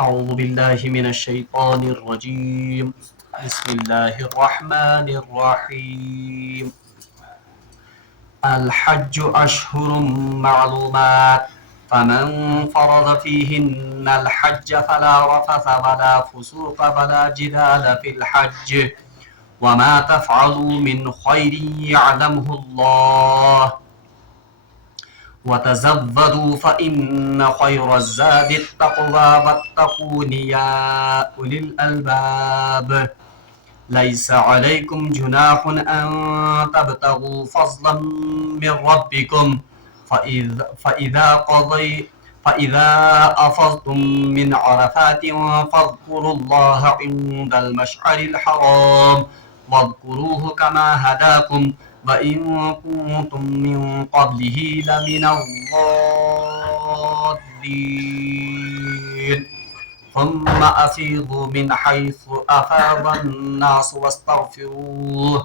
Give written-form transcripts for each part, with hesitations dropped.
أعوذ بالله من الشيطان الرجيم. بسم الله الرحمن الرحيم. الحج أشهر معلومات، فمن فرض فيهن الحج فلا رفث ولا فسوق ولا جدال في الحج، وما تفعلوا من خير يعلمه الله، وتزودوا فإن خير الزاد التقوى واتقون يا أولي الألباب. ليس عليكم جناح أن تبتغوا فضلا من ربكم، فإذا أفضتم من عرفات فاذكروا الله عند المشعر الحرام، واذكروه كما هداكم وإن كنتم من قبله لمن الضالين. ثم أفيضوا من حيث أفاض الناس واستغفروا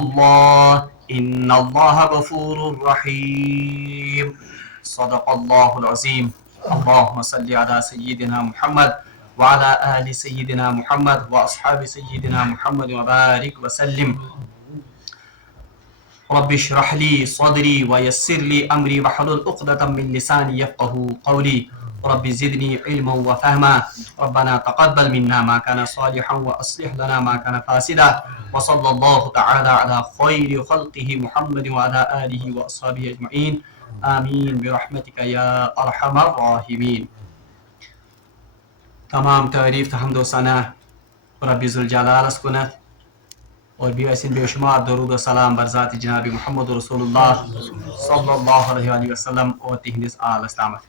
الله إن الله غفور رحيم. صدق الله العظيم. اللهم صل على سيدنا محمد وعلى آل سيدنا محمد وأصحاب سيدنا محمد وبارك وسلم. رب اشرح لي صدري ويسر لي أمري واحلل عقدة من لساني يفقهوا قولي. رب زدني علما وفهما. ربنا تقبل منا ما كان صالحا وأصلح لنا ما كان فاسدا. وصلى الله تعالى على خير خلقه محمد وعلى آله وأصحابه أجمعين. آمين برحمتك يا أرحم الراحمين. تمام تعریف تو حمد و ثنا رب ذوالجلال کُنتھ، اور بے شمار درود و سلام برذات جناب محمد رسول اللہ صلی اللہ علیہ وسلم اور تہندس آل اسلامت.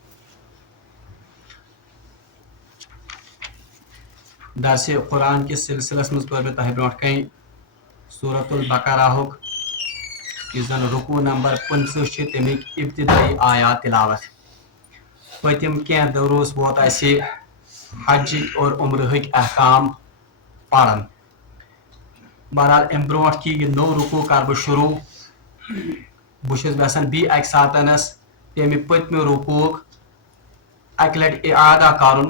درس قرآن کس سلسلس مز پہ تہ برو کن سورت البقرہ اس زن رکوع نمبر 50 تمیک ابتدائی آیات تلاوت. پتم کی دروس ووت اسہ حج اور عمرہک احکام پڑھن. بہرحال ام برو کی یہ نو رکوع کر بہ شروع. بہس یژھان بی اکہ ساتنس تمہ پتمہ رکوع اکہ لٹہ اعادہ کرن،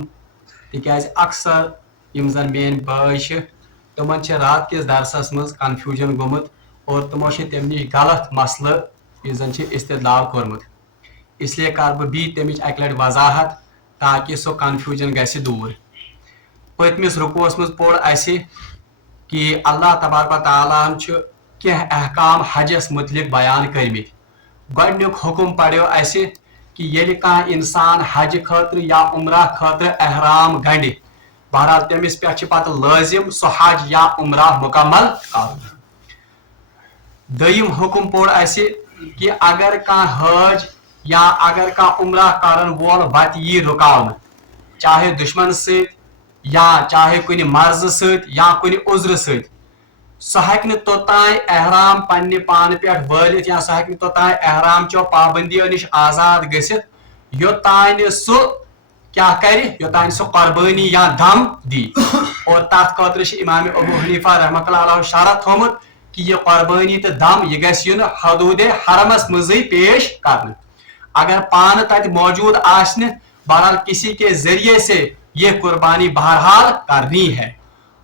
تکیاز اکثر یم زن میٲنۍ بٲے چھِ تمن چھِ رات کس درسس مز کنفیوجن گوٚمُت اور تمو چھِ تمہِ نِش غلط مسلہٕ یُس زن چھِ استدلال کوٚرمُت. اس لیے کر بہٕ بیٚیہِ تمِچ اکہ لٹہِ وضاحت تاکہ سُہ کنفیوجن گژھِ دوٗر. پٔتمِس رکوعس مز پوٚر اسہِ کہ اللہ تبارک و تعالیٰ ہن چھُ کینٛہہ احکام حجس متعلق بیان کٔرمٕتۍ. گۄڈنیُک حکم پڑیو اسہِ کہ ییٚلہِ کانٛہہ انسان حج خٲطرٕ یا عمرہ خٲطرٕ احرام گنڈِ، بہرحال تٔمِس پٮ۪ٹھ چھِ پتہٕ لٲزم سُہ حج یا عمرہ مکمل کرُن. دوٚیِم حکم پوٚر اسہِ کہ اگر کانٛہہ حٲج یا اگر کانٛہہ عمرہ کرن وول وتہِ یی رُکاونہٕ، چاہے دشمن سۭتۍ یا چاہے کُنہِ مرضہٕ سۭتۍ یا کُنہِ عذرٕ سۭتۍ، سُہ ہیٚکہِ نہٕ توٚتانۍ احرام پننہِ پانہٕ پٮ۪ٹھ وٲلِتھ یا سُہ ہیٚکہِ نہٕ توٚتانۍ احرام چو پابندیو نِش آزاد گٔژھِتھ یوٚتانۍ نہٕ سُہ کیا کرِ، یوٚتانۍ سُہ قۄربٲنی یا دم دی. اور تتھ خٲطرٕ چھِ امام ابو حنیفہ رحمۃ اللہ علیہ شرط تھوٚمُت کہ یہ قۄربٲنی تہٕ دم یہ گژھِ یُن حدوٗدِ حرمس منٛزٕے پیش کرنہٕ. اگر پانہٕ تتہِ موجود آسہِ نہٕ، بہرحال کسی کے ذریعے سے یہ قربانی بہرحال کرنی ہے.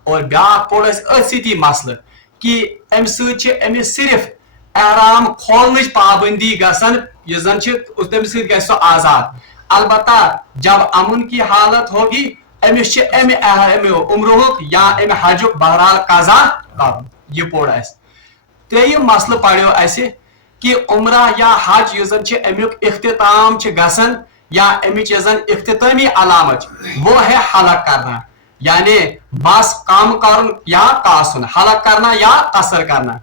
اور بیاکھ پوٚر اسہِ أتھۍ سۭتی مسلہٕ کہ امہِ سۭتۍ چھِ أمِس صرف احرام کھولنٕچ پابندی گژھان، یُس زن چھِ تمہِ سۭتۍ گژھِ سُہ آزاد. البتہ جب امن کی حالت ہوگی امس امہ عمرہک یا امہ حجک بہرحال قضا کرن. یہ پوٚر اسہِ. ترٛیٚیِم مسلہٕ پڑیو اسہِ کہ عمرہ یا حج یُس زن امیُک اختتام چھِ گژھان یا امچ یۄس زن اختتٲمی علامت وہ ہے حلق کرنا، یعنی بس کم کرن یا کاسن، حلق کرنا یا قصر کرنا.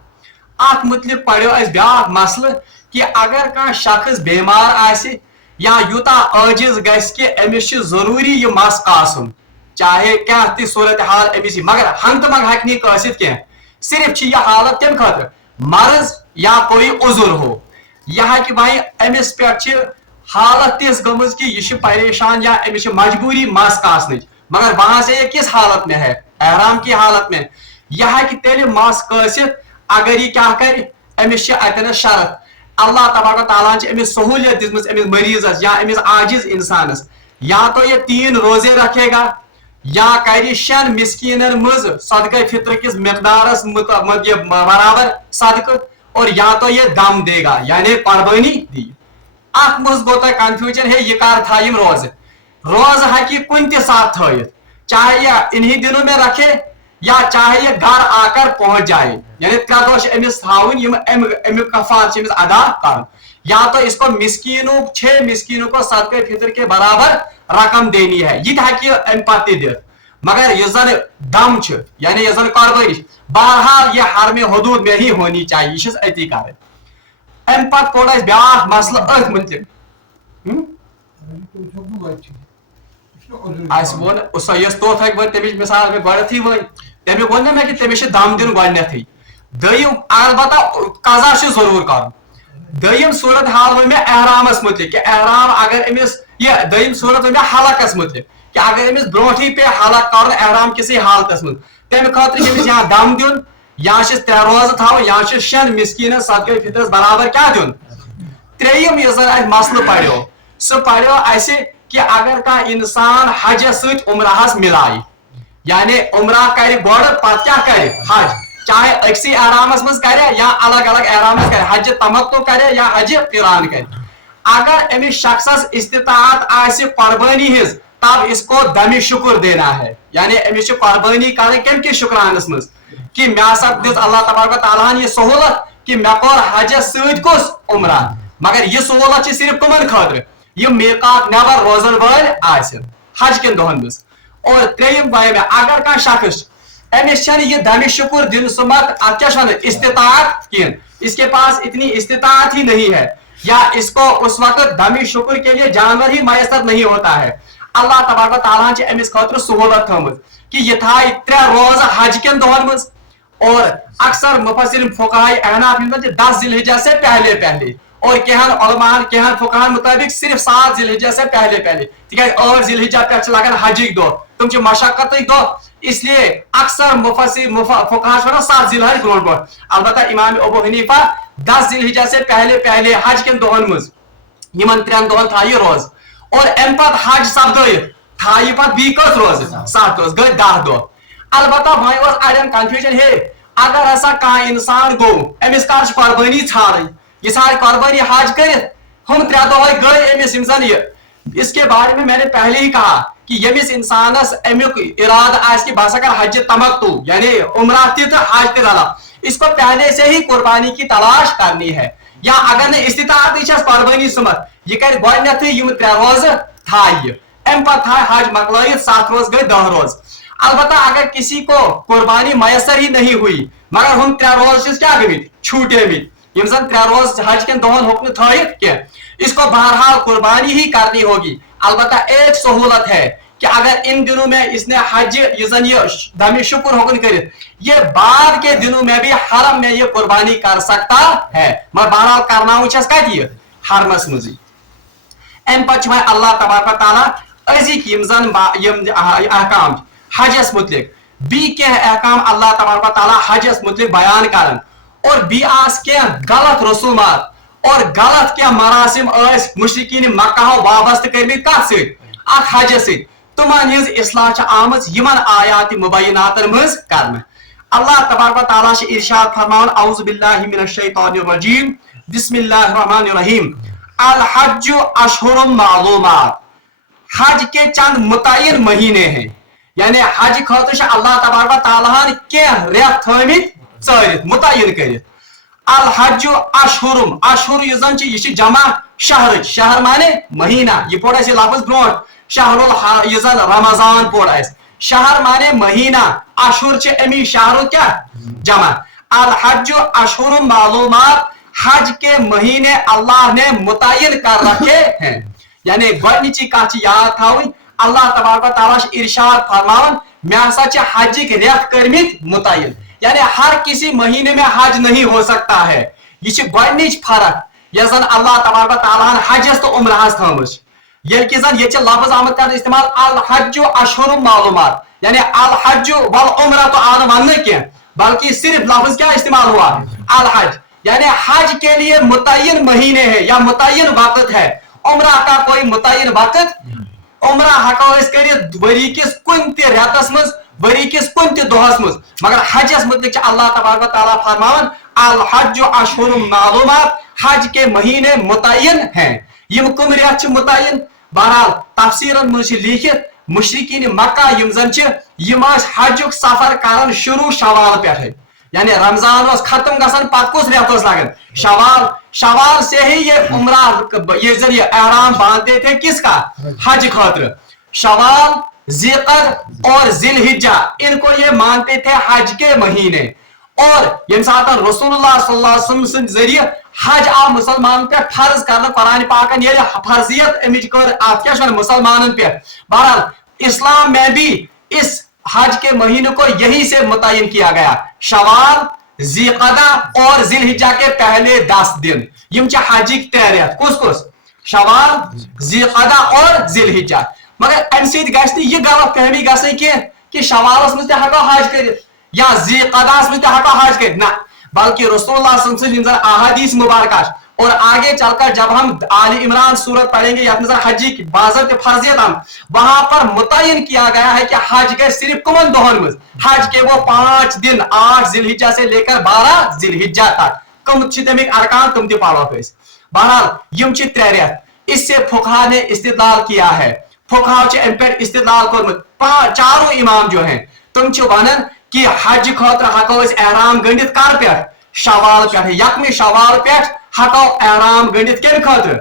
اتھ متعلق پڑیو اسہِ بیاکھ مسلہٕ کہ اگر کانٛہہ شخص بیمار آسہِ یا یوٗتاہ عٲجز گژھِ کہ أمِس چھِ ضروٗری یہِ مس کاسُن، چاہے کیٛاہ تہِ صوٗرت حال أمِس یی، مگر ہنگتہٕ منٛگ ہیٚکہِ نہٕ کٲسِتھ کینٛہہ. صرف چھِ یہِ حالت کمہِ خٲطرٕ؟ مرض یا کوئی عذر ہو. یہِ ہیٚکہِ وۄنۍ أمِس پٮ۪ٹھ چھِ حالت تِژھ گٔمٕژ کہ یہِ چھِ پریشان یا أمِس چھِ مجبوٗری مس کاسنٕچ، مگر وہاں سے یہ کس حالت میں ہے؟ احرام کی حالت میں. یہِ ہیٚکہِ تیٚلہِ مس کٲسِتھ اگر یہِ کیٛاہ کرِ. أمِس چھِ اتٮ۪نس شرط، اللہ تبارک و تعالیٰ ہن چھِ أمِس سہوٗلیت دِژمٕژ أمِس مریضس یا أمِس عاجز انسانس या तो ये 3 रोजे रखेगा, या कर 6 मिस्कीनन मज सदका फित्र किस मिकदारस बराबर सदक, और या तो ये दम देगा यानी कुर्बानी दी। अत मज गो तक कंफ्यूजन है, ये कर थाइम रोज, रोज हकी कुन ते साथ थयित, चाहे ये इन्हीं दिनों में रखे या चाहे ये घर आकर पहुंच जाए, यानी 3 दोह अमिस थावन कफात अदा कर, या तो इसको मिस्कीनों 6 मिस्कीनों को सदका फित्र के बराबर रकम देनी है, ये हकी अम पत्ती दे। मगर ये जन दम यानी ये जन कुर्बानी बहरहाल ये हरम हदूद में ही होनी चाहिए, यह अति कर। अम पत कोड़ ब्या मसल अथ मुतलिक वो सस तोथ तमिच मिसाल में गथी वन तमिक वो ना कि तमिस दम दिन गथी दम अलबत्ता कजा जरूर कर। दम सूरत हाल वो मे एहरामस मुतलिक कि एहराम अगर अमिस ये दम सूरत वो मे हलकस मुतलिक कि अगर अमिस ब्रोही पे हलक कर एहराम किसी हालतस मज तमें खतर अमिस यहाँ दम दिन या 3 रोज थो या 6 मिस्कीन सदका फित्रस बराबर क्या दिन। त्रेयम यह जन मसल पड़ो सह पड़ो अस कि अगर का इंसान हज सत उमराहस मिलाय यानी उमरा कर गोड़ पत क्या कर हज, चाहे अक्सी एहरामस मज करे या अलग अलग एहरामस करे, हज तमत्तु करे या हज क़िरान करे। अगर अमिस शख्सस इस्तिताअत आसि कुर्बानी हिज तब इसको दम शुक्र देना है, यानी अमिस कुर्बानी कर कम कि शुक्रानस मज कि मे हसा दिस अल्लाह तबारक व तआला ये सहूलत कि मे कोर हज सत कुस उमरा, मगर यह सहूलत सिर्फ कमन खतर यह मीकात नबर रोजन वाल आसिन हज के दोहन मज। और त्रेयम गए में अगर कह शख्स अमिस ये दम शुक्र दिन सुमत क्या इस्तिताअत किन, इसके पास इतनी इस्तिताअत ही नहीं है या इसको उस वक्त दम शुक्र के लिए जानवर ही मैसर नहीं होता है, अल्लाह तबारक व तआला ने अमिस खतर सहूलत थमज कि यह थाय 3 रोज हज के दोहन मज। और अक्सर मुफस्सिरीन फुक़हा अहनाफ 10 जिलहिज्जा से पहले पहले, और कहन उलमान कहन फुक़हान मुताबिक सिर्फ 7 जिलहिज्जा से पहले पहले, तिकाज 8 जिलहिज्जा पे लगन हजिक दो तुम मशक्कत दो, इसलिए अक्सर फुक़हा 7 जिलहज ब्रोट ब्रोट। अलबत्ता इमाम अबू हनीफा 10 जिलहिज्जा से पहले पहले हज के दोहन मज यमन 3 दोहन थाय रोज, और अम पत हज सपद थाय पत बी कत रोज 7 रोज गई 10 दोह। अलबत्ता भाई अड़न कंफ्यूजन है, अगर ऐसा कह इंसान गो अमिस कर कुर्बानी छाड़ यह छाड़ कुर्बानी हज कर हम 3 दोह गए अमिस इंसान ये, इसके बारे में मैंने पहले ही कहा कि यमिस इंसानस अमुक इरादा आस कि बस कर हज तमत्तु यानी उमरा तो हज ते रला, इसको पहले से ही कुर्बानी की तलाश करनी है, या अगर ने इस्तिताअत कुर्बानी सुमत यह कर गथ 3 रोज थाय अम पत थाय हज मकल 7 रोज गए 10 रोज। अलबत्ता अगर किसी को कुर्बानी मैसर ही नहीं हुई मगर हम 3 रोज क्या गमित छूटे मित 3 रोज हज के दोहन होक थयित क्या, इसको बहरहाल कुर्बानी ही करनी होगी। अलबत्ता एक सहूलत है कि अगर इन दिनों में इसने हज ये दम शुक्र होकन कर ये बाद के दिनों में भी हरम में ये कुर्बानी कर सकता है, मगर बहरहाल करना कत हरमस मज। अम पे अल्लाह तबारक व तआला अज़ीक अहकाम हजस मुतलिक बी क्या अहकाम अल्लाह तबारक व तआला हजस मुतलिक बयान करन, और बी आस क्या गलत रसूमात और गलत क्या मरासिम मुशरिकीन मक्का वाबस्त कर कत हज तुमन हज इस्लाह आमज यमन आयात मुबय्यनात मज कर। अल्लाह तबारक व तआला इरशाद फरमान औज़ु बिल्लाहि मिनश शैतानिर रजीम बिस्मिल्लाहिर रहमानिर रहीम अल हज अशहुरुम मालूमात, हज के चंद मुतय्यन महीने हैं, यानी हज खतर अल्लाह तबारक व तआला क्या रेत थमित चरित मुतय्यन करित। अल हज अशहुरुम अशहुर यह जमा शहर, शहर माने महीना, यह पोड़ लफ्ज ब्रोट शहरुल यह रमजान पोड़ शहर माने महीना, अशहुर अमी शहर क्या जमा। अल हज अशहुरुम मालूमात, हज के महीने अल्लाह ने मुतय्यन कर रखे हैं, यानी गोडनिची कथ याद थी अल्लाह तबारक व तआला इरशाद फरमान मे हसा हज रेत कर्मित मुतय्यन, यानी हर किसी महीने में हज नहीं हो सकता है। यह गोडनिच फर्क यह जन अल्लाह तबारक व तआला हजस तो उमराहस थमज, ये जन ये लफ्ज आमद कर इस्तेमाल अल हज अशहुरुम मालूमात, यानी अल हज वल उमरा तो आन वन क्या, बल्कि सिर्फ लफ्ज क्या इस्तेमाल हुआ अल हज, यानी हज के लिए मुतय्यन महीने हैं या मुतय्यन वक्त है, उमरा का कोई मुतय्यन वक्त उमरा हको वरी किस कुन ते रेतस मज वरी किस कुन ते दोहस मज मगर हजस मुतलिक अल्लाह तबारक व तआला फरमावन अल हज अशहुरुम मालूमात हज के महीने मुतय्यन हैं यम कुम रेत मुतय्यन बहरहाल तफसीरन मज लिखित मुशरिकीन मक्का यम जन यम हजुक सफर करन शुरू शवाल पे यानी रमजान खत्म गसन पत कुस रेत लगन शवाल शवाल से ही ये उमरा ये जरिए एहराम बांधते थे किसका हज खातिर शवाल ज़िक़द और ज़िलहिज्जा इनको ये मानते थे हज के महीने और ये साथ रसूलुल्लाह सल्लल्लाहु अलैहि वसल्लम जरिए हज आ मुसलमान पे फर्ज करना कुरान पाकन ये फर्जियत अमिज कर आप क्या मुसलमानन पे बहरहाल इस्लाम में भी इस हज के महीने को यही से मुतय्यन किया गया शवाल ज़िक़दा और ज़िलहिज्जा के पहले 10 दिन यम हज तैरियत कुस कुस शवाल ज़िक़दा और ज़िलहिज्जा मगर अमि यह गलत फहमी कि शवालस मज हको हज कर या ज़िक़दास मज हको हज कर ना बल्कि रसूलुल्लाह सल्लल्लाहु अलैहि वसल्लम अहादीस मुबारक और आगे चलकर जब हम आले इमरान सूरत पढ़ेंगे या हज की बाज़ाब्त फर्जियत हम वहां पर मुतय्यन किया गया है कि हज के सिर्फ कौन दोहन में हज के वो 5 दिन 8 ज़िलहिज्जा से लेकर 12 ज़िलहिज्जा तक कम तमिक अरकान तुम पढ़ो बहरहाल यम 3 रेत इससे फुकहा ने इस्तिदलाल किया है फुकहा अम पे इस्तिदलाल कोरमुत 4 इमाम जो हैं तुम वनन कि हज खातर हको एहराम गंडित कर पे शवाल पे यकमे शवाल पे हको एहराम गंडित कम खातर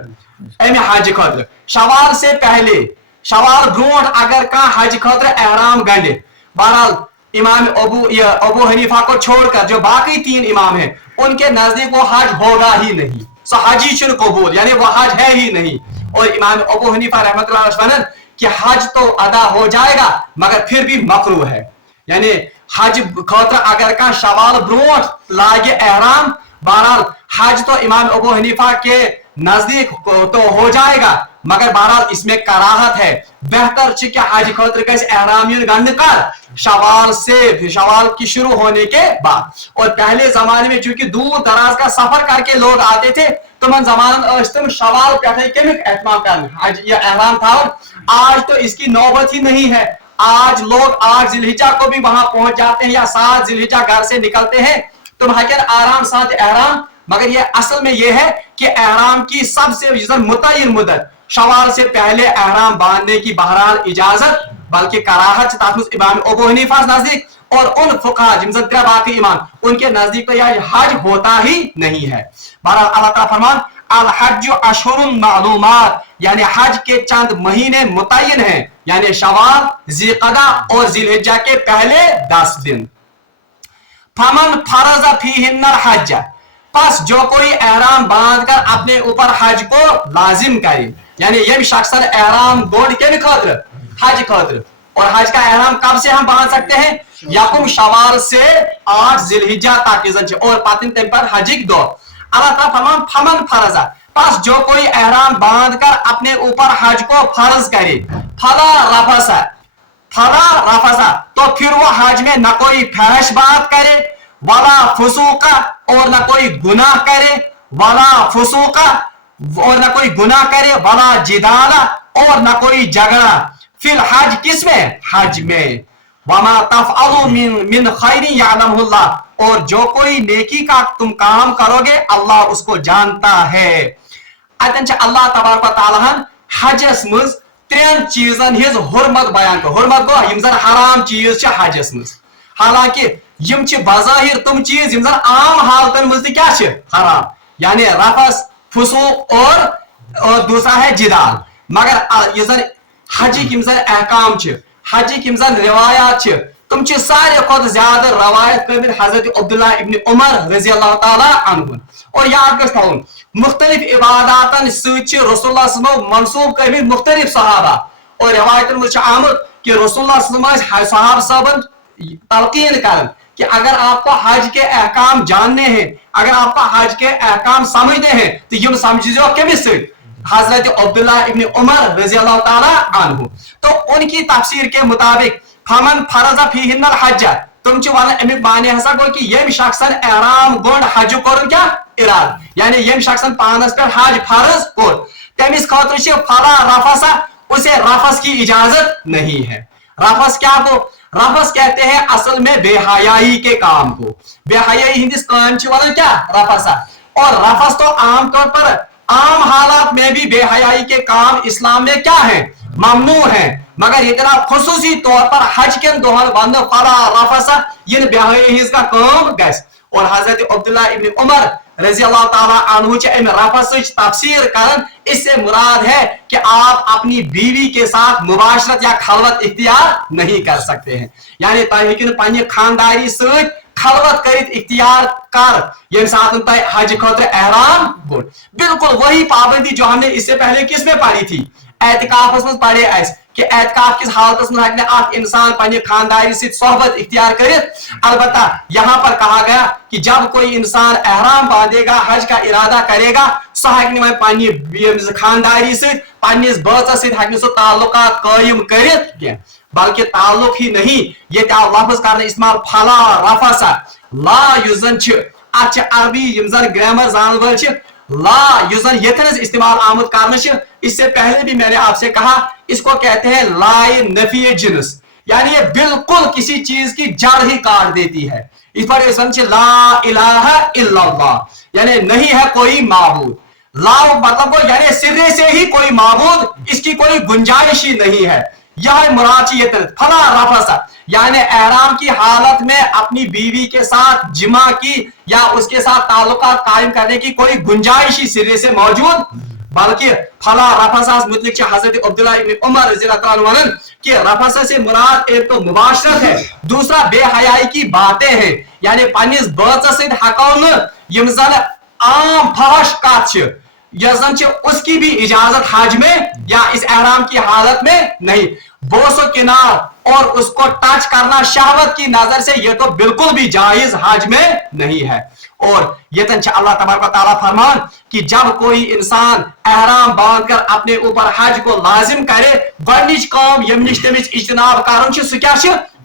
अमि हज खातर शवाल से पहले शवाल ब्रोट अगर कह हज खातर एहराम गंडे बहरहाल इमाम अबू हनीफा को छोड़कर जो बाकी 3 इमाम हैं उनके नजदीक वो हज होगा ही नहीं सो हजी शुरू कबूल यानी वो हज है ही नहीं और इमाम अबू हनीफा रहमतुल्लाह अलैहि कि हज तो अदा हो जाएगा मगर फिर भी मकरूह है यानी हज खातर अगर का शवाल ब्रोट लागे एहराम बहरहाल हज तो इमाम अबू हनीफा के नजदीक तो हो जाएगा मगर बहरहाल इसमें कराहत है बेहतर कि हज खातर गस एहराम गंड कर शवाल की शुरू होने के बाद और पहले जमाने में चूंकि दूर दराज का सफर करके लोग आते थे तुम जमानन तुम शवाल पे कमिक एहतमाम कर हज या एहराम था आज तो इसकी नौबत ही नहीं है आज लोग 8 ज़िलहिज्जा को भी वहां पहुंच जाते हैं या 7 ज़िलहिज्जा घर से निकलते हैं तुम हकर आराम साथ एहराम मगर ये असल में ये है कि एहराम की सबसे मुतय्यन मुद्दत शवाल से पहले एहराम बांधने की बहरहाल इजाजत बल्कि कराहत इमाम अबू हनीफा नजदीक और उन फुकहा जिनसे 3 बाकी इमाम उनके नजदीक तो यह हज होता ही नहीं है बहरहाल अल्लाह ताला फरमान अल हज अशहुरुम मालूमात यानी हज के चंद महीने मुतय्यन हैं यानी शवाल ज़िक़दा और ज़िलहिज्जा के पहले 10 दिन फमन फरज़ फीहिन्नल हज बस जो कोई एहराम बांधकर अपने ऊपर हज को लाजिम करे यानी यह शख्स एहराम गोड के खातिर हज खातिर और हज का एहराम कब से हम बांध सकते हैं यकुम शवाल से 8 ज़िलहिज्जा तक और पातिन तम पर हजिक दो अल्लाह ताला फरमान फमन फरज़ा बस जो कोई एहराम बांधकर अपने ऊपर हज को फर्ज करे फला रफसा तो फिर वो हज में न कोई फहश बात करे वाला फुसूका और न कोई गुनाह करे वाला फुसूका और न कोई गुनाह करे वाला जिदाला और न कोई झगड़ा फिर हज किस में हज में वमा तफअलु मिन खैरिन यअलमुल्लाह और जो कोई नेकी का तुम काम करोगे अल्लाह उसको जानता है अतन अल्लाह तबारक व तआला हजस मज 3 चीजन हिज हुर्मत बयान कर हुर्मत गो यम जन हराम चीज हजस मज हालांकि यम बज़ाहिर तुम चीज यम जन आम हालतन मज क्या हराम यानी रफस फुसूक और दूसरा है जिदाल मगर ये जन हजी यम जन अहकाम हजी यम जन रिवायात तुम सारे खुद ज्यादा रवायत कर हजरत अब्दुल्लाह इब्न उमर रज़ी अल्लाह ताला अन्हु और याद गस थाउन मुख्तलिफ इबादतन सच रसूलुल्लाह मंसूब कर मुख्तलिफ सहाबा और रिवायतन में आमद कि रसूलुल्लाह सहाब साहब तलकीन कर कि अगर आपको हज के अहकाम जानने हैं अगर आपको हज के अहकाम समझने हैं तो यम समझो कमिस हजरत अब्दुल्लाह इब्न उमर रज़ी अल्लाह ताला अन्हु तो उनकी तफसीर के मुताबिक फमन फरज़ फीहिन्नल हज तुम वन अमिक माने हसा गो कि यम शख्सन एहराम गोंड हज कर क्या इराद यानी यम शख्सन पानस पे हज फर्ज कोर तमिस खातिर फला रफसा उसे रफस की इजाजत नहीं है। रफस क्या को रफस कहते हैं असल में बेहयाई के काम को। बेहयाई हिंदिस काम वाला क्या रफसा। और रफस तो आमतौर पर आम हालात में भी बेहयाई के काम इस्लाम में क्या है, ममनू है। मगर इतना खुसूसी तौर पर हज के दोहन बंद फला रफसा इन बेहयाई का काम गैस। और हजरत अब्दुल्ला इब्न उमर रजी अल्लाह ताला अन्हु रफस तफसीर करन, इससे मुराद है कि आप अपनी बीवी के साथ मुबाशरत या खलवत इख्तियार नहीं कर सकते हैं। यानी तुम पन्ने खानदारी सहित खलवत कर इख्तियार कर ये साथ हज खतर एहराम बोल। बिल्कुल वही पाबंदी जो हमने इससे पहले किस में पढ़ी थी, एतकाफ में पढ़े कि एतकाफ किस हालत में हक इंसान पन्ने खानदारी से सोहबत इख्तियार करे। अलबत्ता यहाँ पर कहा गया कि जब कोई इंसान एहराम बांधेगा, हज का इरादा करेगा, सह हक पन्ने खानदारी से पन्निस बचस सह ताल्लुकात कायम कर, बल्कि ताल्लुक ही नहीं ये लफ्ज कर इस्तेमाल फला रफसा ला युजन अरबी ग्रामर जान वाल ला युजन यथन इस्तेमाल आमद कर। इससे पहले भी मैंने आपसे कहा इसको कहते हैं लाए नफी जिन्स, यानी ये बिल्कुल किसी चीज की जड़ ही काट देती है। इस पर ला इलाहा इल्लल्लाह, यानी नहीं है कोई माबूद। ला मतलब को यानी सिरे से ही कोई माबूद, इसकी कोई गुंजाइश ही नहीं है। यह मुराद फला रफसा, यानी एहराम की हालत में अपनी बीवी के साथ जिमा की या उसके साथ ताल्लुकात कायम करने की कोई गुंजाइश ही सिरे से मौजूद, बल्कि फला रफसा मुतलिक हजरत अब्दुल्ला इब्न उमर रज़ियल्लाहु अन्हु वनन कि रफसा से मुराद एक तो मुबाशरत है, दूसरा बेहयाई की बातें हैं। यानी पन्निस बचस हकौन यम जन आम फहश कथ उसकी भी इजाजत हज में या इस एहराम की हालत में नहीं। बोसो किनार और उसको टच करना शहवत की नजर से यह तो बिल्कुल भी जायज हज में नहीं है। और ये अल्लाह तबारक व तआला फरमान कि जब कोई इंसान एहराम बांधकर अपने ऊपर हज को लाजिम करे, गोडनिच काम यमनिश तमिच इज्तनाब करन सु क्या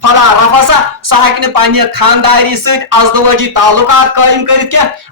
फला रफसा, सह हक पन्ने खानदारी सहित अज़दवाजी ताल्लुकात कायम कर,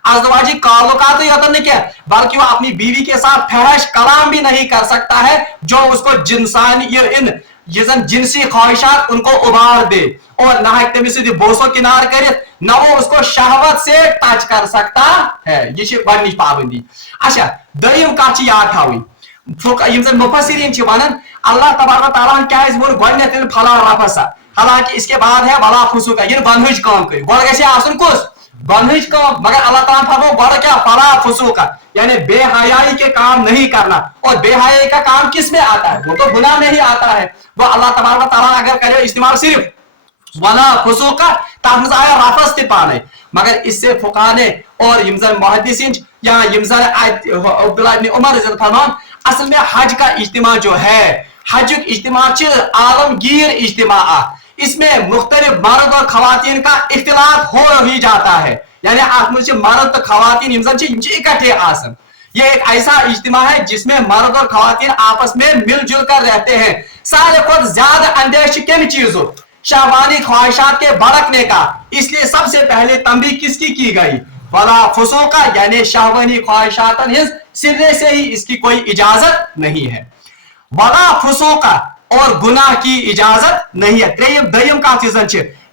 अज़दवाजी ताल्लुकात योतन न बल्कि वो अपनी बीवी के साथ फहश कलाम भी नहीं कर सकता है जो उसको जिनसानी जिनसी ख्वाहिशात उनको उबार दे, और ना तमिस बोसो किनार कर, न वो उसको शहवत से टच कर सकता है। ये गोडनिच पाबंदी। अच्छा दयम कथ याद थी मुफस्सिरीन वनन अल्लाह तबारक व तआला क्या वो गोडनेथ फला रफसा, हालांकि इसके बाद है वला फुसूका, ये बनहज काम कर गोड़ गसे आसन कुस बनहज काम, मगर अल्लाह ताला फरमाओ गोड़ क्या फला फुसूका, यानी बेहयाई के काम नहीं करना। और बेहयाई का काम किस में आता है, वो तो गुनाह में ही आता है। वो अल्लाह तबारक व तआला अगर करे इस्तेमाल सिर्फ वला फुसूका तब आया रफस ते पाने, मगर इससे फुकाहा ने और यमजन मुहद्दिसीन या यमजन अब्दुल्ला इब्न उमर फरमान असल में हज का इज्तिमा जो है, हज इज्तिमा आलमगीर इज्तिमा, इसमें मुख्तलिफ मर्द और खवातीन का इख्तिलाफ हो ही जाता है। यानी आप मुझे मर्द खवातीन इकट्ठे आसन, ये एक ऐसा इज्तिमा है जिसमें मर्द और खवातीन आपस में मिलजुल कर रहते हैं। सारे खुद ज्यादा अंदेश किन चीजों शाहवानी ख्वाहिशात के भड़कने का, इसलिए सबसे पहले तंबीह किसकी की गई, वला फुसूका, यानी शाहवानी ख्वाहिशात सिरे से ही इसकी कोई इजाजत नहीं है। वला फुसूका और गुनाह की इजाजत नहीं है। दयम का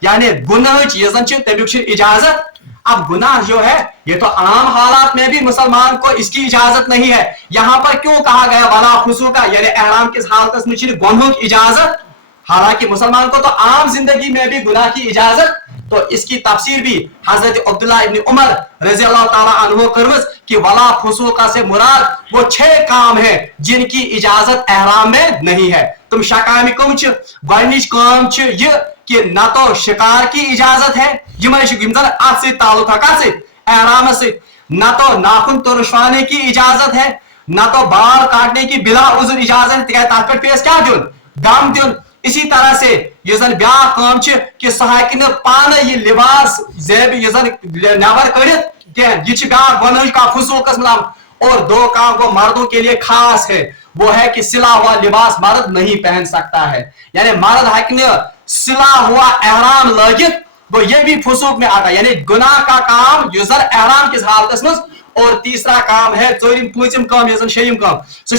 यानी गुनाह तमिक इजाजत। अब गुनाह जो है ये तो आम हालात में भी मुसलमान को इसकी इजाजत नहीं है। यहाँ पर क्यों कहा गया वला फुसूका, यानी एहराम किस हालत में गुनाह की इजाजत, हालांकि मुसलमान को तो आम जिंदगी में भी गुनाह की इजाजत। तो इसकी तफसीर भी हजरत अब्दुल्ला इब्न उमर रज़ी अल्लाह ताला अन्हु करमस कि वला फुसूका से मुराद वो 6 काम है जिनकी इजाजत एहराम में नहीं है। तुम शकामी कम गोडनिच काम ये कि न तो शिकार की इजाजत है, अत से ताल्लुक एहराम से, न तो नाखून तुरशवाने की इजाजत है, न तो बाल काटने की बिला उज़्र इजाजत है, पेश क्या दिन गम दिन। इसी तरह से ये ब्या काम कि सह पान ये लिबास जेब ये नबर कर ब्या का फुसूकस नाम। और 2 काम वो मर्दों के लिए खास है, वो है कि सिला हुआ लिबास मर्द नहीं पहन सकता है, यानी मर्द हक सिला हुआ एहराम लगित, वो ये भी फुसूक में आता है, यानी गुनाह का काम एहराम किस हालत में। और तीसरा काम है चोरिम पूंचम काम शयम काम, सो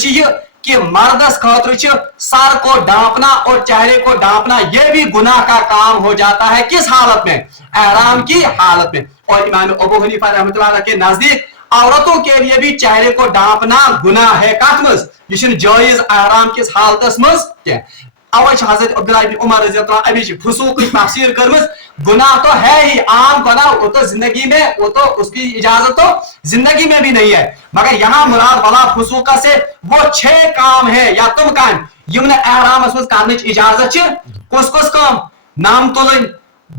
कि मर्दस खतरे सर को ढांपना और चेहरे को ढांपना यह भी गुनाह का काम हो जाता है। किस हालत में? एहराम की हालत में। और इमाम अबू हनीफा रहमतुल्लाह के नजदीक औरतों के लिए भी चेहरे को ढांपना गुनाह है। कत मज यह जायज एहराम किस हालत मज। अवै हजरत अब्दुल्लाह इब्न उमर रज़ियल्लाहु अन्हु अभी फुसूक की तफसीर करमज। गुनाह तो है ही आम गुनाह, वो तो जिंदगी में, वो तो उसकी इजाजत तो जिंदगी में भी नहीं है, मगर यहाँ मुराद वाला फुसूका से वो 6 काम है या तुम काम यम एहराम कर इजाजत कुस कुस काम? नाम तुलन,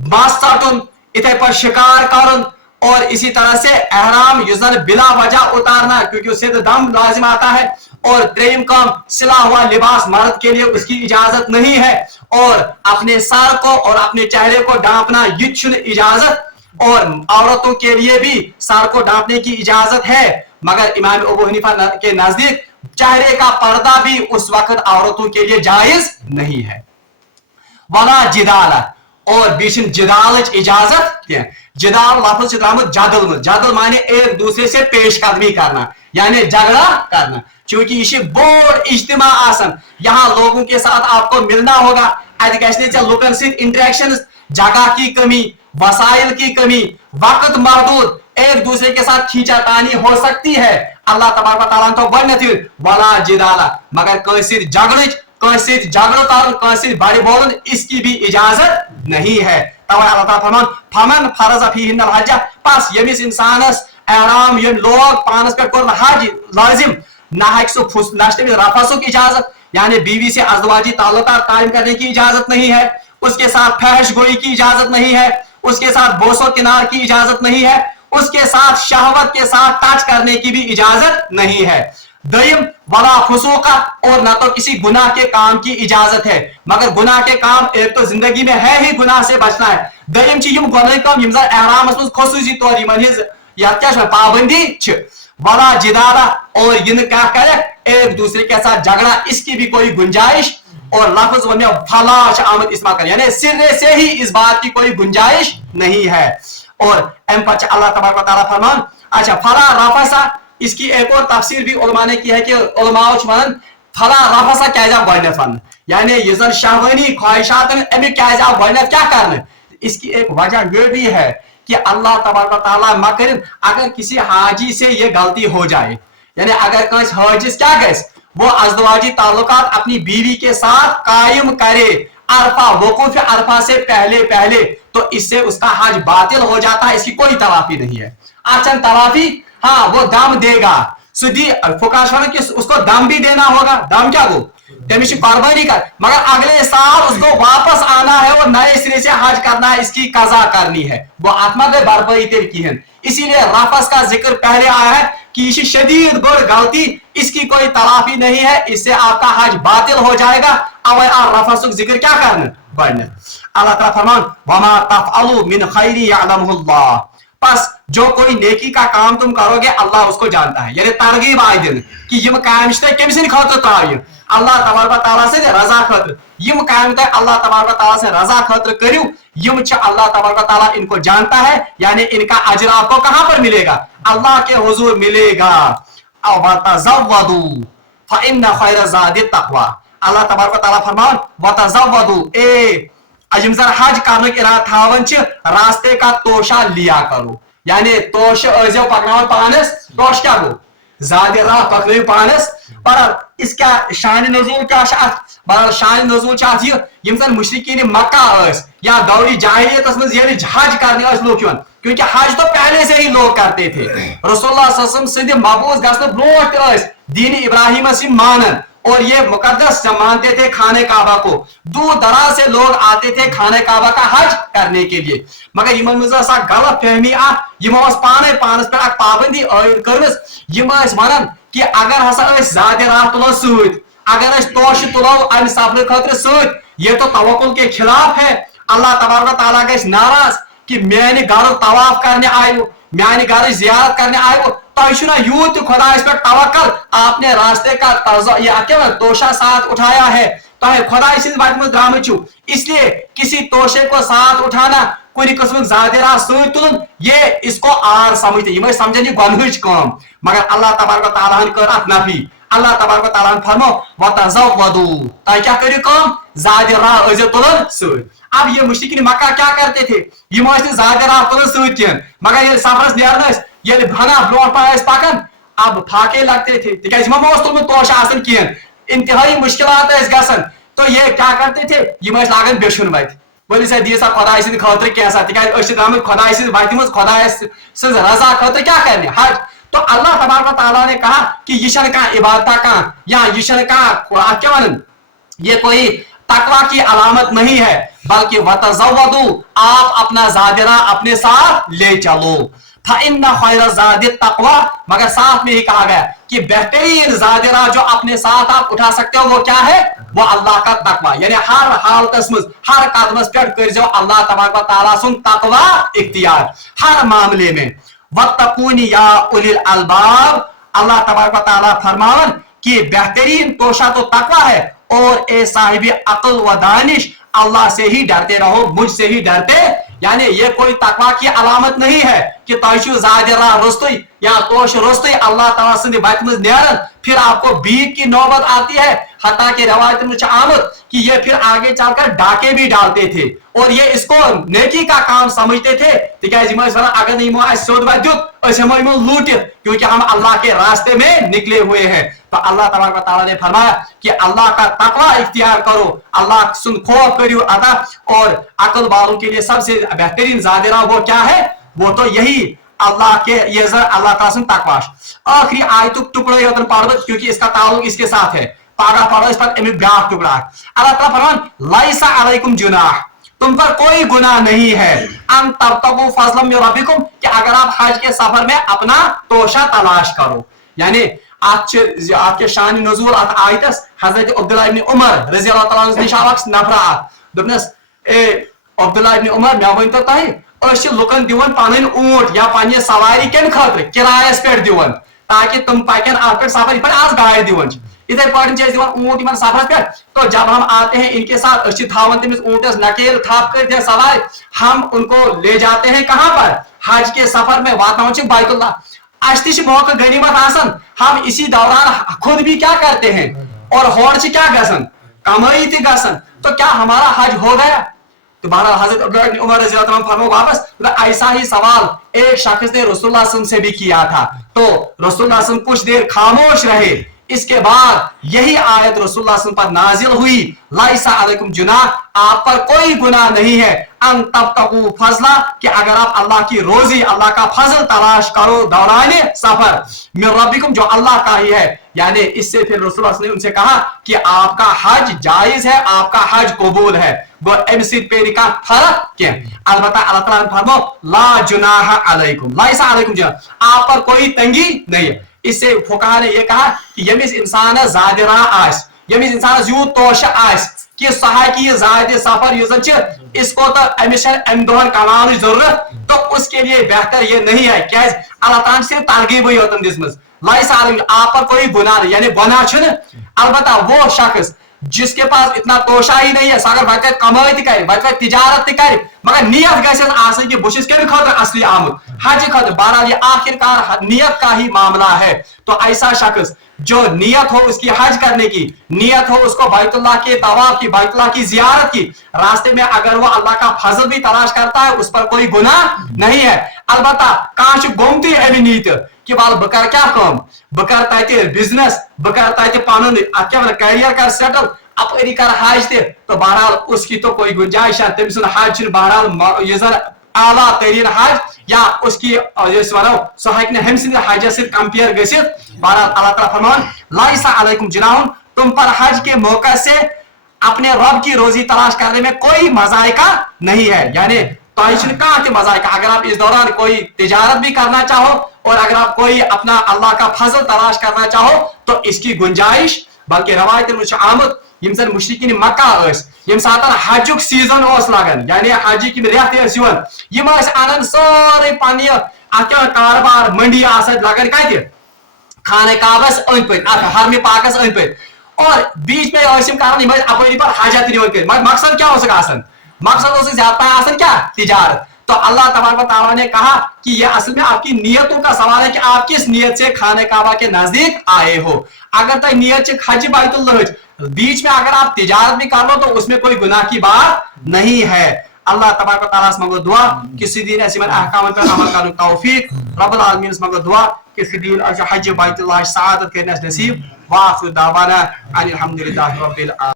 मास चाटुन, इथे पर शिकार करन, और इसी तरह से एहराम युजन बिला वजह उतारना क्योंकि उससे तो दम लाजिम आता है। और त्रेम काम सिला हुआ लिबास मर्द के लिए उसकी इजाजत नहीं है। और अपने सर को और अपने चेहरे को ढांपना युच्छुन इजाजत, और औरतों के लिए भी सर को ढांपने की इजाजत है, मगर इमाम अबू हनीफा के नजदीक चेहरे का पर्दा भी उस वक्त औरतों के लिए जायज नहीं है। वला जिदाला, और बीचन जिदाल इजाजत क्या? जिदाल लफ्ज से जदल, जदल माने एक दूसरे से पेशकदमी करना यानी झगड़ा करना। क्योंकि ये बोड़ इज्तिमा आसन, यहाँ लोगों के साथ आपको मिलना होगा, लुकन से इंटरेक्शन, जगह की कमी, वसाइल की कमी, वक्त महदूद, एक दूसरे के साथ खींचातानी हो सकती है। अल्लाह तबारक व तआला तो गो वला जिदाला, मगर कैसे झगड़ कर बड़े बोलन इसकी भी इजाजत नहीं है। अल्लाह ताला फरमान फमन फरज़ फीहिन्नल हज, बस यमिस इंसानस एहराम यम लोग पानस पे कर हज लाजिम ना है सो फुसलाशते में रफसो की इजाजत, यानी बीवी से अज़वाजी ताल्लुकात कायम करने की इजाजत नहीं है, उसके साथ फहश गोई की इजाजत नहीं है, उसके साथ बोसो किनार की इजाजत नहीं है, उसके साथ शहवत के साथ टच करने की भी इजाजत नहीं है। दयम वला फुसूका, और ना तो किसी गुनाह के काम की इजाजत है, मगर गुनाह के काम एक तो जिंदगी में है ही गुनाह से बचना है। दयम यम गुनाह काम यम एहराम मज खसूसी तौर या क्या पाबंदी वला जिदाला, और इन क्या करे एक दूसरे के साथ झगड़ा, इसकी भी कोई गुंजाइश, और लफ्ज में फलाश आमद इस्मा कर यानी सिरे से ही इस बात की कोई गुंजाइश नहीं है। और अल्लाह तबारक व तआला फरमान अच्छा फला रफसा, इसकी एक और तफसीर भी उलमा ने की है कि उलमा फला रफसा क्या जा गौनत वन, यानी ये जन शहवानी ख्वाहिशात अमिक क्या जा गौनत क्या करना। इसकी एक वजह ये भी है कि अल्लाह तबारक व तआला मकर अगर किसी हाजी से ये गलती हो जाए, यानी अगर कहीं हाजिस क्या गैस वो अज़वाजी ताल्लुकात अपनी बीवी के साथ कायम करे अरफा वकूफ अरफा से पहले पहले, तो इससे उसका हज बातिल हो जाता है, इसकी कोई तवाफी नहीं है। आचन तवाफी हाँ वो दम देगा सुधी फुकाशा कि उसको दम भी देना होगा, दम क्या वो तमिश कुर्बानी कर, मगर अगले साल उसको वापस आना है और नए सिरे से हज करना है, इसकी कजा करनी है, वो आत्मा के बरपाई की है। इसीलिए रफस का जिक्र पहले आया है कि इसी शदीद बड़ गलती, इसकी कोई तलाफी नहीं है, इससे आपका हज बातिल हो जाएगा। अब रफस जिक्र क्या करना? अल्लाह ताला फरमान वमा तफअलु मिन खैरि यअलमुहुल्लाह, बस जो कोई नेकी का काम तुम करोगे अल्लाह उसको जानता है। यानी तरगीब आए दिन कि यम काम कमिसन खातर ताव अल्लाह तबारक व तआला से रजा खातर, यम काम अल्लाह तबारक व तआला से रजा खातर करियो, यम अल्लाह तबारक व तआला इनको जानता है, यानी इनका अजर आपको कहां पर मिलेगा? अल्लाह के हुजूर मिलेगा। वतज़व्वदू फ़इन्न खैर ज़ादि तक़वा, अल्लाह तबारक व तआला फरमान वतज़व्वदू ए अजमजर हज करने के इरादा थावन रास्ते का तोशा लिया करो, यानी तोश अजो पकड़ाव पानस, तोश क्या गो ज़ादि राह पकड़ो पानस। पर इसका शान नज़ूल क्या बर शान नज़ूल यम जन मुशरिकीन मक्का या दौरी जाहिलियत मज हज करने लोग, क्योंकि हज तो पहले से ही लोग करते थे। रसूलुल्लाह सल्लल्लाहु अलैहि वसल्लम सिंध मबूस गसन ब्रोट दीन इब्राहिम मानन, और ये मुकद्दस मानते थे खाने काबा को, दूर दराज से लोग आते थे खाने काबा का हज करने के लिए, मगर यमन मज गलत फहमी पाने पानस पे पाबंदी कर्मस, वन कि अगर हसा ज़ादि राह तुलो सत, अगर तोश तुलो अम सफर खतर सत, ये तो तवक्कुल के खिलाफ है। अल्लाह तबारक व तआला गई नाराज कि मैंने घर तवाफ करने आयो, मैंने घर जियारत करने आयो, तो यूत खुदा इस पर तवक्कल, आपने रास्ते का तोशा साथ उठाया है, तो खुदा इस बात में द्रामचु, इसलिए किसी तोशे को साथ उठाना कोई किस्म ज़ादि राह सत तुलन, ये इसको आर समझते, ये समझे गुनहच काम, मगर अल्लाह तबारक व तआला कर नफी, اللہ تبارک و تعالیٰ فرمو وتزودوا تہ کیا کریو کام زیادہ راہ ٲسۍزیو تُلان سۭتۍ. اب یہ مشرکین مکہ کیا کرتے تھے یم ٲسۍ نہٕ زیادہ راہ تُلان سۭتۍ کینٛہہ مگر ییٚلہِ سفرس نیران ٲسۍ ییٚلہِ ہنا برونٛٹھ پہن ٲسۍ پکان اب پھاکے لگتے تھے تِکیازِ یِمو ما اوس تُلمُت توشہٕ آسان کینٛہہ انتہٲئی مشکلات ٲسۍ گژھان تو یہ کیا کرتے تھے یم ٲسۍ لاگان بیچھُن وتہِ ؤلِو سا دِ سا خۄداے سٕنٛدِ خٲطرٕ کینٛہہ سا تِکیازِ أسۍ چھِ درٛامٕتۍ خۄداے سٕنٛزِ وتہِ منٛز خۄداے سٕنٛز رضا خٲطرٕ کیا کرنہِ حج. تو اللہ تبارک و تعالیٰ نے کہا کہ یہ چھنہٕ کانٛہہ عبادتہ کانٛہہ یا یہ چھنہٕ کانٛہہ اتھ کیا ونان یہ کوئی تقوی کی علامت نہیں ہے بلکہ وتزودوا آپ اپنا زادرہ اپنے ساتھ لے چلو. فإن خیر الزاد التقوی مگر ساتھ میں ہی کہا گیا کہ بہترین زادرہ جو اپنے ساتھ آپ اٹھا سکتے ہو وہ کیا ہے وہ اللہ کا تقوی یعنی ہر حالتس مز ہر قدمس پہ کرزو اللہ تبارک و تعالیٰ سن تقوی اختیار ہر معاملے میں. واتقونی یا اولی الالباب اللہ تبارک و تعالیٰ فرمان کہ بہترین توشہ تو تقوی ہے اور اے صاحب عقل و دانش اللہ سے ہی ڈرتے رہو مجھ سے ہی ڈرتے یعنی یہ کوئی تقوی کی علامت نہیں ہے کہ تہ زیادہ راہ رستوئی یا توش رستوئی اللہ تعالیٰ سند وتہ مز نیران پھر آپ کو بھیک کی نوبت آتی ہے حتیٰ کہ روایت میں آمد کہ یہ پھر آگے چل کر ڈاکے بھی ڈالتے تھے اور یہ اس کو نیکی کا کام سمجھتے تھے تکیازِ اگر نہ یمو اسہِ سیود وتھ دیت أسۍ ہٮ۪مو یمو لوٗٹِتھ کیونکہ ہم اللہ کے راستے میں نکلے ہوئے ہیں. تو اللہ تبارک و تعالیٰ نے فرمایا کہ اللہ کا تقوی اختیار کرو اللہ سن خوف کریو ادا اور عقل والوں کے لیے سب سے بہترین زادرہ وہ کیا ہے وہ تو یہی اللہ کے یہ اللہ تعالیٰ سن تقوی. آخری آیتک ٹکڑا یوتن پڑھ کیونکہ اس کا تعلق اس کے ساتھ ہے پاگا پڑھو اس پر امیک بیاکھ ٹکڑا. اللہ تعالیٰ فرمان لیس علیکم جناح تم پر کوئی گناہ نہیں ہے ان تبتغوا فضلا من ربکم کہ اگر آپ حج کے سفر میں اپنا توشہ تلاش کرو یعنی آپ کے شان نزول ات آیتس حضرت عبداللہ ابن عمر رضی اللہ تعالیٰ عنہ نش آو نفر دپنس اے عبداللہ ابن عمر مے ؤنتو تۄہہِ لُکن دِوان پنٕنۍ اونٹ یا پننہِ سواری کٮ۪ن خٲطرٕ کرایس پٮ۪ٹھ دِوان تاکہ تم پکن اتھ پٮ۪ٹھ سفر یتھ پٲٹھۍ آز گاڑِ دِوان چھِ اتھے پٲٹھۍ چھِ أسۍ دِوان اونٹ یمن سفرس پٮ۪ٹھ تو جب ہم آتے ہیں ان کے ساتھ أسۍ چھِ تھاوان تٔمِس اونٹس نکیل تھپ کٔرِتھ ہے سوارِ ہم ان کو لے جاتے ہیں کہاں پر حج کے سفر میں واتناوان چھِ بیت اللہ. اس تہ موقع غنیمت آسان ہم اسی دوران خود بھی کیا کرتے ہیں اور ہور سے کیا گسن کمائی تھی گسن تو کیا ہمارا حج ہو گیا. تو بہرحال حضرت عبداللہ عمر رضی اللہ عنہ فرمو واپس ایسا ہی سوال ایک شخص نے رسول اللہ صلی اللہ علیہ وسلم سے بھی کیا تھا تو رسول اللہ صلی اللہ علیہ وسلم کچھ دیر خاموش رہے. اس کے بعد یہی آیت رسول اللہ صلی اللہ علیہ وسلم پر نازل ہوئی لیس علیکم جناح آپ پر کوئی گناہ نہیں ہے ان تبتغوا فضلا کہ اگر آپ اللہ کی روزی اللہ کا فضل تلاش کرو دوران سفر من ربکم جو اللہ کا ہی ہے یعنی اس سے پھر رسول اللہ صلی اللہ علیہ وسلم نے ان سے کہا کہ آپ کا حج جائز ہے آپ کا حج قبول ہے وہ ام سید پیری کا فرق کیا. البتہ اللہ تعالیٰ نے فرمو لا جناح علیکم لیس علیکم جناح آپ پر کوئی تنگی نہیں ہے. اس سے فقہا نے یہ کہا کہ یمس انسان زادرہ آس یمس انسان یوت توشہ آس کہ سہا کی یہ زائد سفر یوزن چھ اس کو تو امس ام دہن کمانے ضرورت تو اس کے لیے بہتر یہ نہیں ہے کیا اللہ تعالیٰ نے صرف ترغیب یوتن دسمز لیس علیکم آپ پر کوئی گناہ نہیں یعنی گناہ چھن. البتہ وہ شخص جس کے پاس اتنا توشہ ہی نہیں ہے سہ اگر وت کمائی تہ کر وت تجارت تہ کر مگر نیت گھس آسن کہ بہت کمہ خاطر اصلی آمد حج خاطر. بہرحال یہ آخر کار نیت کا ہی معاملہ ہے تو ایسا شخص جو نیت ہو اس کی حج کرنے کی نیت ہو اس کو بیت اللہ کے طواف کی بیت اللہ کی زیارت کی راستے میں اگر وہ اللہ کا فضل بھی تلاش کرتا ہے اس پر کوئی گناہ نہیں ہے. البتہ کانچ گومتی ہے نیت کہ بال بہ کر کیا کام بہ کر تتہ بزنس بہ کر تتہ پنن کیا کیریئر کر سیٹل اپری کر حج تہ تو بہرحال اس کی تو کوئی گنجائش ہے تم سن حج بہرحال یہ زن اعلیٰ ترین حج یا اس کی ونو سہ ہیکہ ہم سند حجس سۭتۍ کمپیئر گژھِتھ. بہرحال اللہ تعالیٰ فرمان لیس علیکم جناح تم پر حج کے موقع سے اپنے رب کی روزی تلاش کرنے میں کوئی مذائقہ نہیں ہے یعنی تہ کہاں تہ مذائقہ اگر آپ اس دوران کوئی تجارت بھی کرنا چاہو اور اگر آپ کوئی اپنا اللہ کا فضل تلاش کرنا چاہو تو اس کی گنجائش. بلکہ روایت میں آمد یم زن مشرکین مکہ اس یم سات حجک سیزن اس لگان یعنی حجک ریت یس یم انان سارے پنہ ات کاربار منڈی لگان کتہ خانہ کعبس اند پت حرم پاکس اند پت اور بیچ میں کران اپری پر حاجت نوان کر مقصد کیا مقصد زیادہ پہ کیا تجارت. तो अल्लाह तबारक व तआला ने कहा कि यह असल में आपकी नियतों का सवाल है कि आप किस नियत से खाने काबा के नजदीक आए हो। अगर तो नियत से हज बैतुल्लाह बीच में अगर आप तिजारत भी कर लो तो उसमें कोई गुनाह की बात नहीं है। अल्लाह तबारक व तआला से मगो दुआ कि सिदीन ऐसी अहकाम पर अमल करने तौफीक, रब्बुल आलमीन से मगो दुआ कि सिदीन हज बैतुल्लाह सआदत करने नसीब। वाखिर दावाना अनिल हम्दुलिल्लाहि रब्बिल आलमीन।